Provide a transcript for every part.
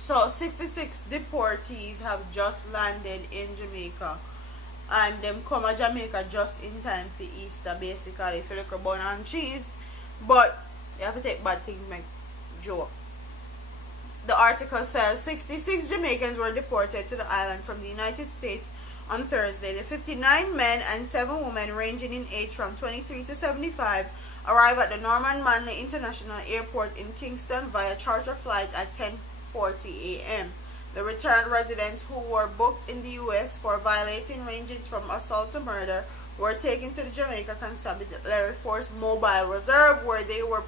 So 66 deportees have just landed in Jamaica, and them come to Jamaica just in time for Easter, basically. If you look at bun and cheese, but you have to take bad things make joke. The article says 66 Jamaicans were deported to the island from the United States on Thursday. The 59 men and 7 women, ranging in age from 23 to 75, arrived at the Norman Manley International Airport in Kingston via charter flight at 10:40 a.m. The returned residents, who were booked in the U.S. for violating ranges from assault to murder, were taken to the Jamaica Constabulary Force Mobile Reserve, where they were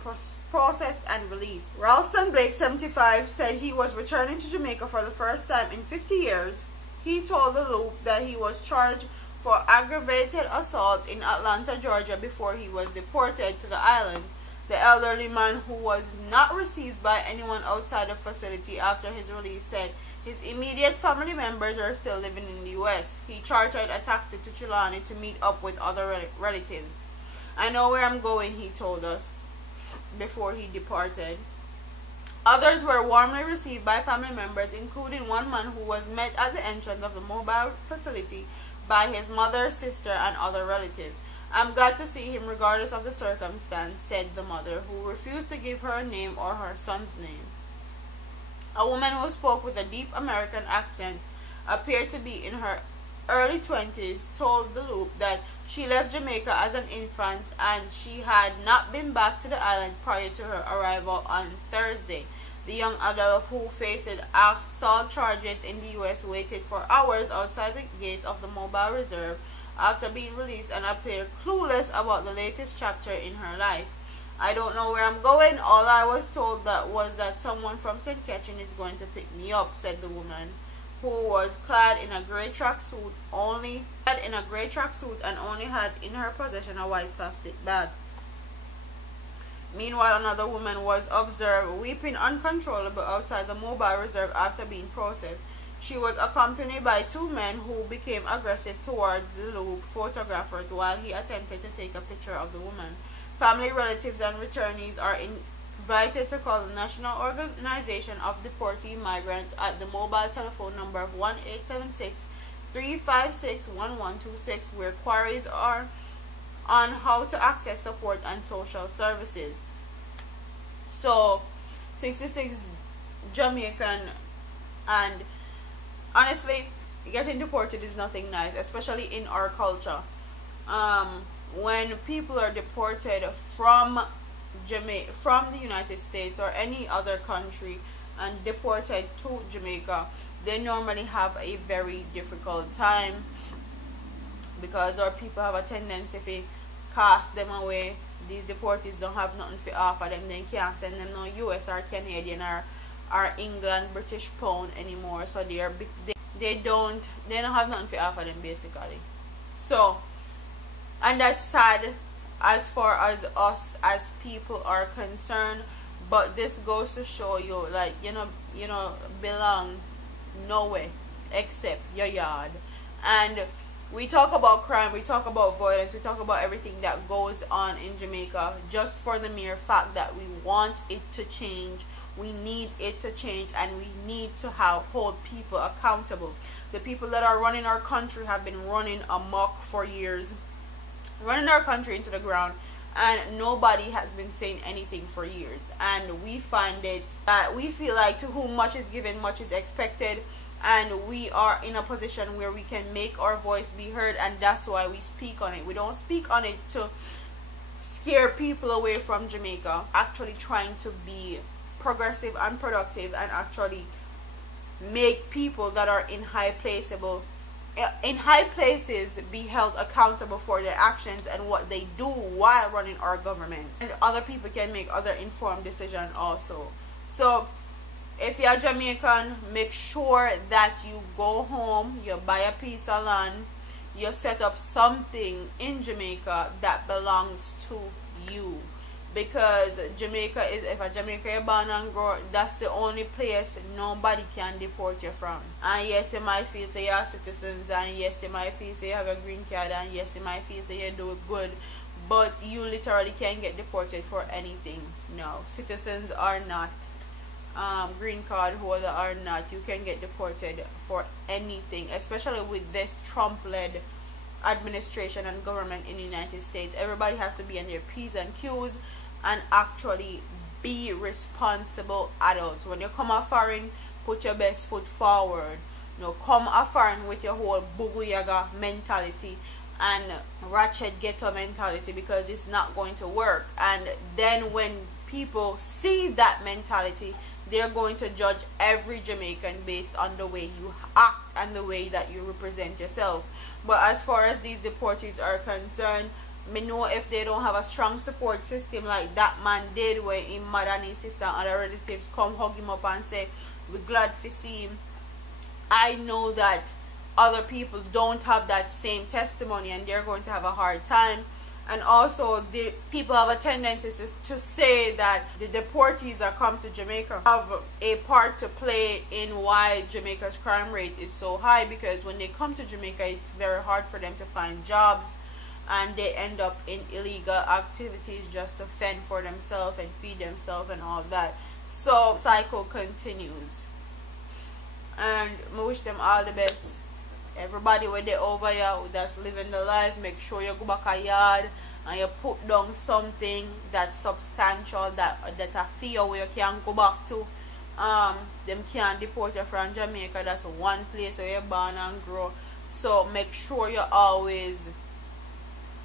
processed and released. Ralston Blake, 75, said he was returning to Jamaica for the first time in 50 years. He told the Loop that he was charged for aggravated assault in Atlanta, Georgia, before he was deported to the island. The elderly man, who was not received by anyone outside the facility after his release, said his immediate family members are still living in the U.S. He chartered a taxi to Trelawney to meet up with other relatives. "I know where I'm going," he told us before he departed. Others were warmly received by family members, including one man who was met at the entrance of the mobile facility by his mother, sister, and other relatives. "I'm glad to see him regardless of the circumstance," said the mother, who refused to give her name or her son's name. A woman who spoke with a deep American accent, appeared to be in her early 20s, told the Loop that she left Jamaica as an infant and she had not been back to the island prior to her arrival on Thursday. The young adult, who faced assault charges in the U.S., waited for hours outside the gates of the mobile reserve after being released and appeared clueless about the latest chapter in her life. "I don't know where I'm going. All I was told was that someone from St. Catherine is going to pick me up," said the woman, who was clad in a gray tracksuit and only had in her possession a white plastic bag. Meanwhile, another woman was observed weeping uncontrollably outside the mobile reserve after being processed. She was accompanied by 2 men who became aggressive towards the Loop photographers while he attempted to take a picture of the woman. Family, relatives, and returnees are invited to call the National Organization of Deportee Migrants at the mobile telephone number of 1-876-356-1126, where queries are on how to access support and social services. So 66 Jamaican, and honestly, getting deported is nothing nice, especially in our culture. When people are deported from the United States or any other country and deported to Jamaica, they normally have a very difficult time, because our people have a tendency to cast them away. These deportees don't have nothing to offer them. They can't send them no US or Canadian or England, British pound anymore. So they don't have nothing to offer them, basically. So, and that's sad as far as us as people are concerned. But this goes to show you, like, you know, belong nowhere except your yard. And we talk about crime, we talk about violence, we talk about everything that goes on in Jamaica just for the mere fact that we want it to change. We need it to change, and we need to hold people accountable. The people that are running our country have been running amok for years, running our country into the ground, and nobody has been saying anything for years. And we find it that we feel like to whom much is given, much is expected. And we are in a position where we can make our voice be heard, and that's why we speak on it. We don't speak on it to scare people away from Jamaica. Actually trying to be progressive and productive, and actually make people that are in high places be held accountable for their actions and what they do while running our government. And other people can make other informed decisions also. So if you're Jamaican, make sure that you go home, you buy a piece of land, you set up something in Jamaica that belongs to you. Because Jamaica is, if a Jamaica you're born and grow, that's the only place nobody can deport you from. And yes, you might feel say you're citizens, and yes, you might feel say you have a green card, and yes, you might feel say you do good, but you literally can't get deported for anything. No, citizens are not green card holder or not, you can get deported for anything, especially with this Trump-led administration and government in the United States. Everybody has to be on their P's and Q's and actually be responsible adults. When you come a foreign, put your best foot forward. You know, come a foreign with your whole bugu yaga mentality and ratchet ghetto mentality, because it's not going to work. And then when people see that mentality, they're going to judge every Jamaican based on the way you act and the way that you represent yourself. But as far as these deportees are concerned, me know if they don't have a strong support system like that man did, where his mother and his sister and other relatives come hug him up and say, we're glad to see him. I know that other people don't have that same testimony and they're going to have a hard time. And also, the people have a tendency to say that the deportees that come to Jamaica have a part to play in why Jamaica's crime rate is so high, because when they come to Jamaica, it's very hard for them to find jobs and they end up in illegal activities just to fend for themselves and feed themselves and all that. So, cycle continues. And I wish them all the best. Everybody with they over here that's living the life, make sure you go back a yard and you put down something that's substantial, that a fear where you can go back to. Them can't deport you from Jamaica. That's one place where you're born and grow. So make sure you always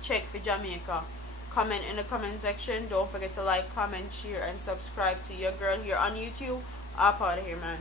check for Jamaica. Comment in the comment section. Don't forget to like, comment, share, and subscribe to your girl here on YouTube. I'm out of here, man.